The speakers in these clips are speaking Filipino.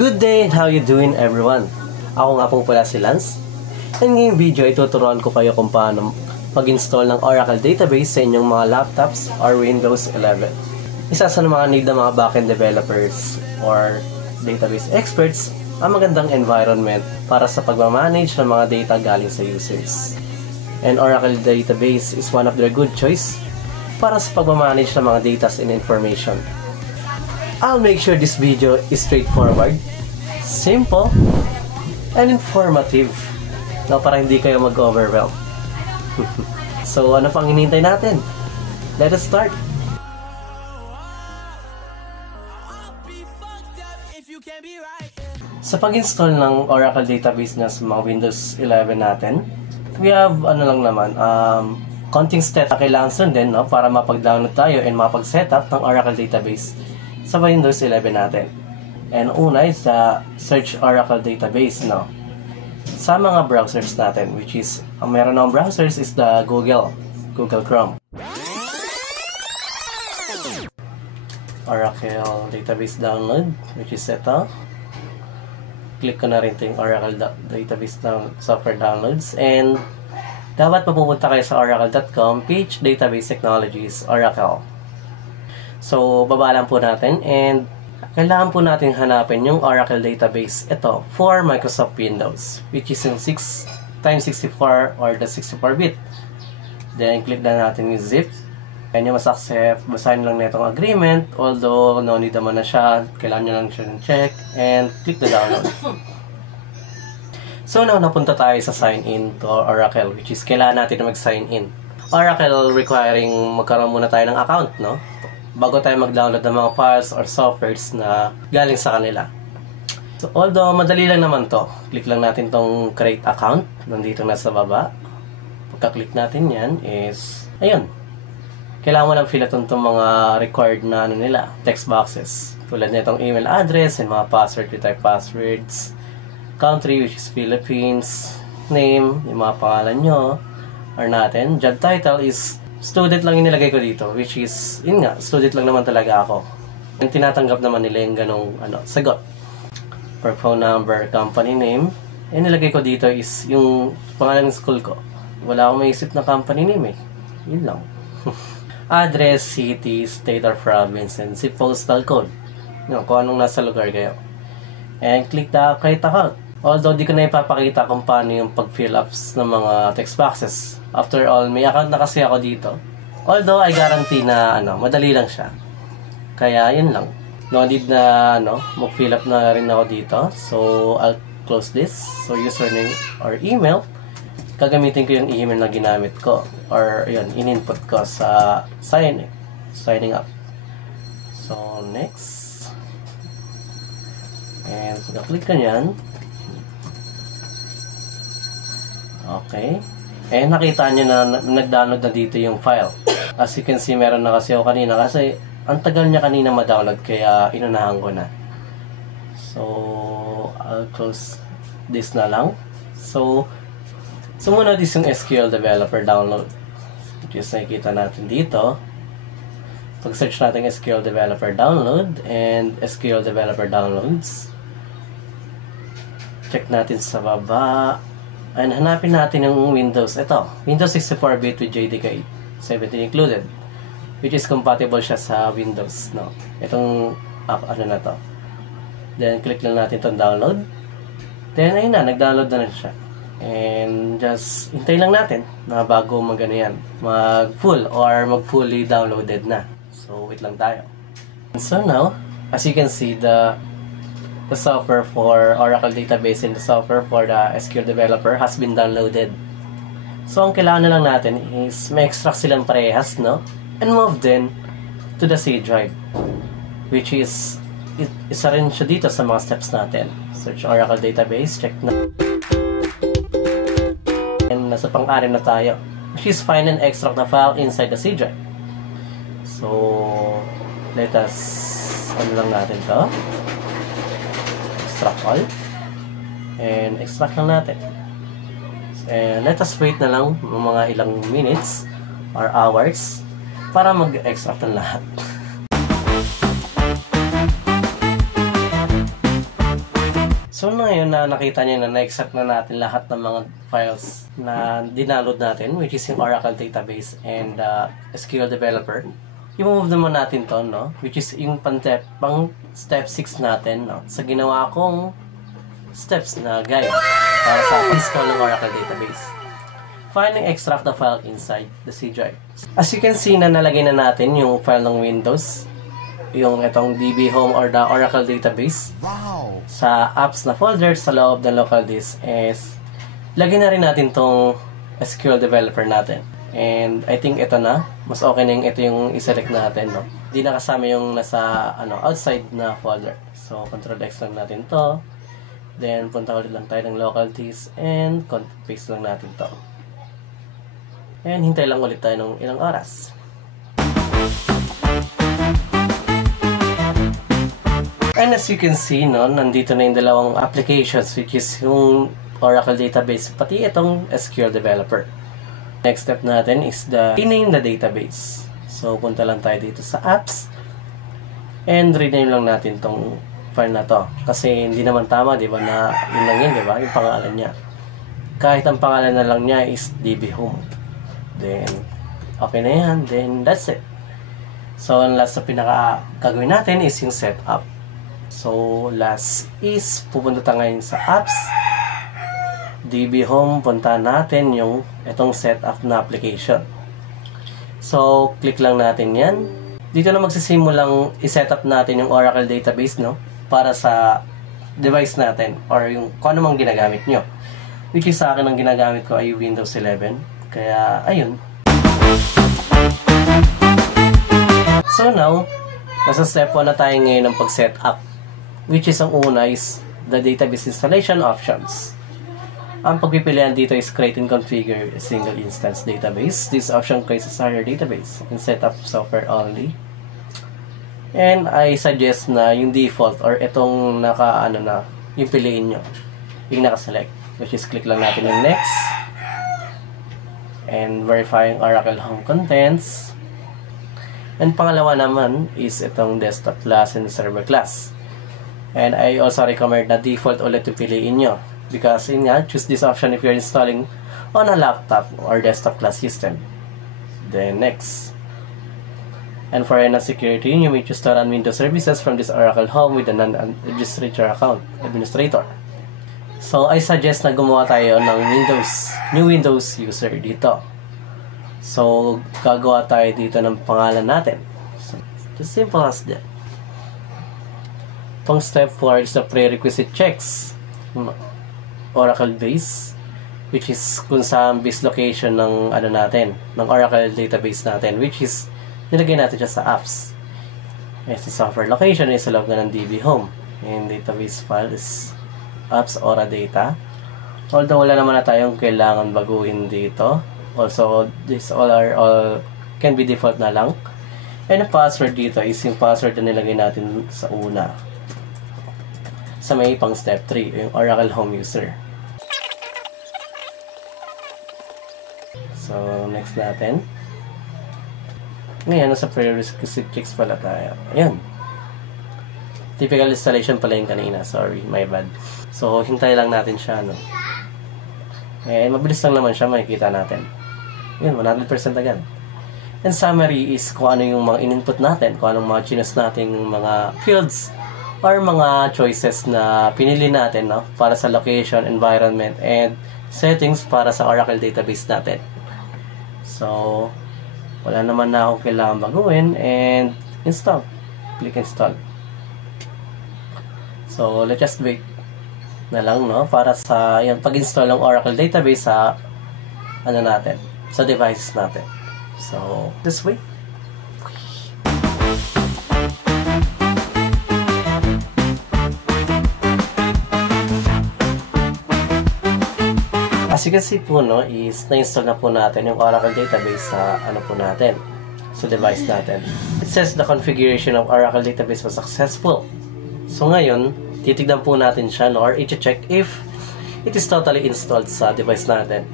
Good day and how you doing everyone? Ako nga pong pala si Lance. And ngayong video ay tuturuan ko kayo kung paano pag-install ng Oracle database sa inyong mga laptops or Windows 11. Isa sa mga need ng mga backend developers or database experts ang magandang environment para sa pagmamanage ng mga data galing sa users. And Oracle database is one of their good choice para sa pagmamanage ng mga data and information. I'll make sure this video is straightforward, simple, and informative para hindi kayo mag-overwhelm. So ano pang hinihintay natin? Let us start! Sa pag-install ng Oracle database na sa mga Windows 11 natin, we have konting step na kailangan sundin para mapag-download tayo and mapag-setup ng Oracle database sa Windows 11 natin. And una is search Oracle database sa mga browsers natin, which is ang meron ng browsers is the Google Chrome. Oracle database download, which is ito. Click ko na rin ito yung Oracle database software downloads, and dapat mapupunta kayo sa oracle.com page database technologies Oracle. So baba lang po natin, and kailangan po natin hanapin yung Oracle database ito for Microsoft Windows, which is yung 6x64 or the 64-bit. Then click na natin yung zip, and yung mas-accept, basahin lang na itong agreement, although no need naman na siya, kailangan nyo lang siya check, and click the download. So now napunta tayo sa sign in to Oracle, which is kailangan natin na mag-sign in. Oracle requiring magkaroon muna tayo ng account, bago tayo mag-download ng mga files or softwares na galing sa kanila. So although madali lang naman to, click lang natin tong create account, nandito na sa baba. Pagka-click natin yan is, ayun, kailangan mo lang fill out itong mga required na text boxes. Tulad nitong email address and mga password, type passwords, country which is Philippines, name, yung mga pangalan nyo, or natin. Job title is student lang yung nilagay ko dito, which is, yun nga, student lang naman talaga ako. And tinatanggap naman nila yung ganong sagot. Per phone number, company name, and nilagay ko dito is yung pangalan ng school ko. Wala akong maisip na company name Yun lang. Address, city, state or province, and zip postal code. Kung anong nasa lugar kayo. And click the create account. Although di ko na ipapakita kung paano yung pag-fill ups ng mga text boxes. After all, may account na kasi ako dito. Although I guarantee na madali lang siya. Kaya yun lang. No need na mag-fill up na rin ako dito. So I'll close this. So username or email, gagamitin ko yung email na ginamit ko or yun, in-input ko sa signing up. So next, and click ka nyan. Okay, and nakita nyo na nag-download na dito yung file. As you can see, meron na kasi ako kanina kasi ang tagal niya kanina ma-download, kaya inunahan ko na. So I'll close this na lang. So muna this yung SQL Developer download, which is nakikita natin dito. Pag-search natin SQL Developer download and SQL Developer downloads, check natin sa baba, and hanapin natin yung Windows. Ito, Windows 64-bit with JDK 17 included, which is compatible siya sa Windows. Itong na to. Then click lang natin itong download. Then ayun na, nag-download na siya. And just hintay lang natin na bago mag-full or mag-fully downloaded na. So wait lang tayo. So now, as you can see, the software for Oracle database and the software for the SQL Developer has been downloaded. So ang kailangan na lang natin is ma-extract silang parehas, and move them to the C drive, which is isa rin siya dito sa mga steps natin. Search Oracle database, check na. And nasa pang-anim na tayo, which is find and extract na file inside the C drive. So let us lang natin to, extract all, and extract lang natin, and let us wait na lang mga ilang minutes or hours para mag-extract ng lahat. So ngayon na nakita niyo na na-extract na natin lahat ng mga files na dinownload natin, which is yung Oracle database and SQL developer. I-move naman natin to, no? Which is yung pang step 6 natin, no? Sa ginawa kong steps na guide para sa install ng Oracle database. Find and extract the file inside the C drive. As you can see na nalagay na natin yung file ng Windows, yung itong DB Home or the Oracle database. Wow. Sa apps na folder sa loob ng local disk is lagyan na rin natin tong SQL developer natin. And I think ito na, mas okay na yung ito yung i-select natin, no? Hindi na kasama yung nasa outside na folder. So Control X lang natin to. Then punta ulit lang tayo ng local disk and paste lang natin to. And hintay lang ulit tayo ng ilang oras. And as you can see, no, nandito na yung dalawang applications, which is yung Oracle database, pati itong SQL developer. Next step natin is rename the database. So, punta lang tayo dito sa apps and rename lang natin tong file na to. Kasi hindi naman tama, di ba, na yun lang yun, di ba, yung pangalan niya. Kahit ang pangalan na lang niya is DB Home. Then, okay na yan. Then, that's it. So, ang last na pinaka gagawin natin is yung setup. So, last is pupunta tayo ngayon sa apps. DB Home, punta natin yung itong setup na application. So, click lang natin yan. Dito na magsisimulang i-setup natin yung Oracle database, no? Para sa device natin or yung kung ano mang ginagamit nyo. Which is sa akin ang ginagamit ko ay Windows 11. Kaya, ayun. So now, nasa step 1 na tayo ngayon ng pag-setup. Which is ang una is the database installation options. Ang pagpipilian dito is create and configure a single instance database. This option creates a entire database and setup software only. And I suggest na yung default or itong yung piliin nyo, yung nakaselect. Which is click lang natin yung next. And verifying Oracle Home contents. And pangalawa naman is itong desktop class and server class. And I also recommend na default ulit yung piliin nyo. Because yun nga, choose this option if you're installing on a laptop or desktop class system. Then next. And for NAS security, you may choose to run Windows services from this Oracle Home with a non-administrator account, administrator. So I suggest na gumawa tayo ng new Windows user dito. So gagawa tayo dito ng pangalan natin. So, just simple as that. Pang step 4 is the prerequisite checks. Oracle base, which is kung saan base location ng ng Oracle database natin, which is nilagay natin siya sa apps. Yes, the software location is sa loob na ng DB Home. And database file is apps Ora data. Although wala naman na tayong kailangan baguhin dito. Also, this all can be default na lang. And the password dito is yung password na nilagay natin sa una. Sa may pang step 3, yung Oracle Home user. So, next natin. Ngayon, nasa prerequisite checks pala tayo. Ayan. Typical installation pala yung kanina. Sorry, my bad. So, hintay lang natin siya, no? Eh, mabilis lang naman siya, makikita natin. Yun, 100% agad. And summary is kung ano yung mga in-input natin, kung anong mga chinos nating mga fields or mga choices na pinili natin, no? Para sa location, environment, and settings para sa Oracle database natin. So, wala naman na akong kailangan baguhin and install. Click install. So, let's just wait na lang, no? Para sa pag-install ng Oracle database sa natin, sa devices natin. So, just wait. As you can see po, no, is na-install na po natin yung Oracle database sa po natin, sa device natin. It says the configuration of Oracle database was successful. So ngayon, titignan po natin siya, no, or i-check if it is totally installed sa device natin.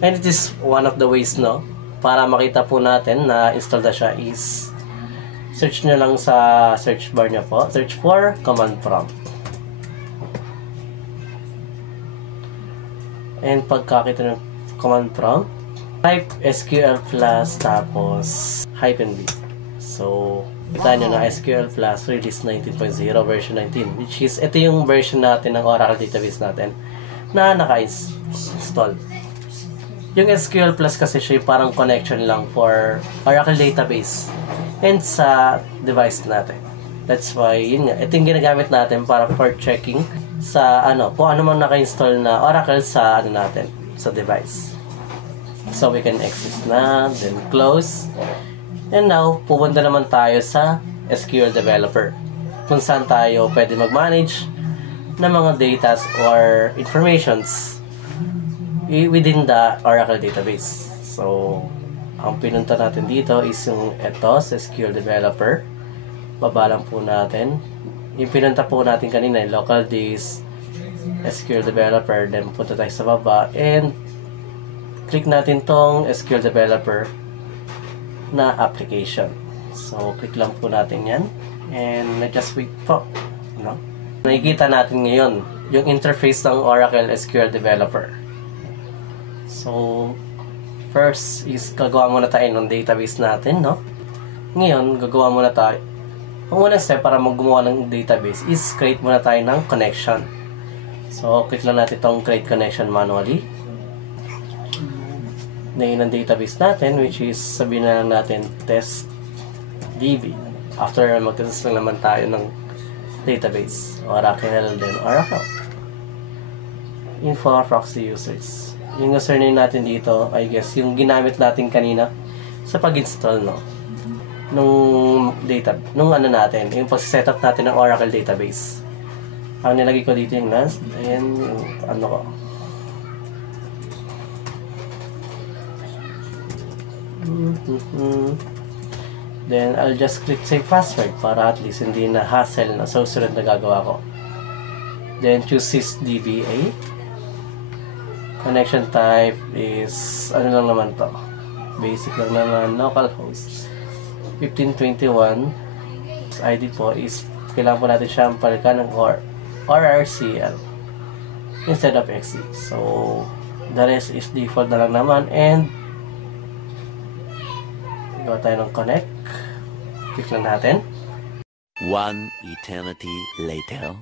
And it is one of the ways, no, para makita po natin na installed na siya is search nyo lang sa search bar nyo po. Search for command prompt. And pagkakita ng command prompt, type SQL plus tapos -b. So, kita nyo na SQL plus release 19.0 version 19, which is, ito yung version natin ng Oracle database natin na naka-install. Yung SQL plus kasi siya parang connection lang for Oracle database and sa device natin. That's why, yun nga, ito yung ginagamit natin para for checking sa kung ano man naka-install na Oracle sa natin, sa device. So, we can exit na, then close. And now, pupunta naman tayo sa SQL Developer, kung saan tayo pwede mag-manage ng mga data or informations within the Oracle database. So, ang pinunta natin dito is yung sa SQL Developer. Baba lang po natin. Yung pinunta po natin kanina, local disk, SQL Developer, then punta tayo sa baba, and click natin tong SQL Developer na application. So, click lang po natin yan, and just wait po. Nakikita natin ngayon yung interface ng Oracle SQL Developer. So, first is gagawa muna tayo ng database natin, Ngayon, gagawa muna tayo. Ang unang step para gumawa ng database is create muna tayo ng connection. So, click lang natin itong create connection manually. Name ng database natin, which is sabihin na lang natin test DB. After mag-test lang naman tayo ng database, Oracle, then Oracle. Info proxy users. Yung username natin dito, I guess, yung ginamit natin kanina sa pag-install, nung natin, yung pag-setup natin ng Oracle database. Ang nilagay ko dito yung last, and ko. Then, I'll just click save password para at least hindi na hassle na sa susunod na gagawa ko. Then, choose sysdba. Connection type is, lang naman to. Basic lang naman, localhost. 1521. ID po is, kailangan po natin siyang palikan ng RRCL instead of XE. So, the rest is default na lang naman, and gawa tayo ng connect. Click lang natin. One eternity later.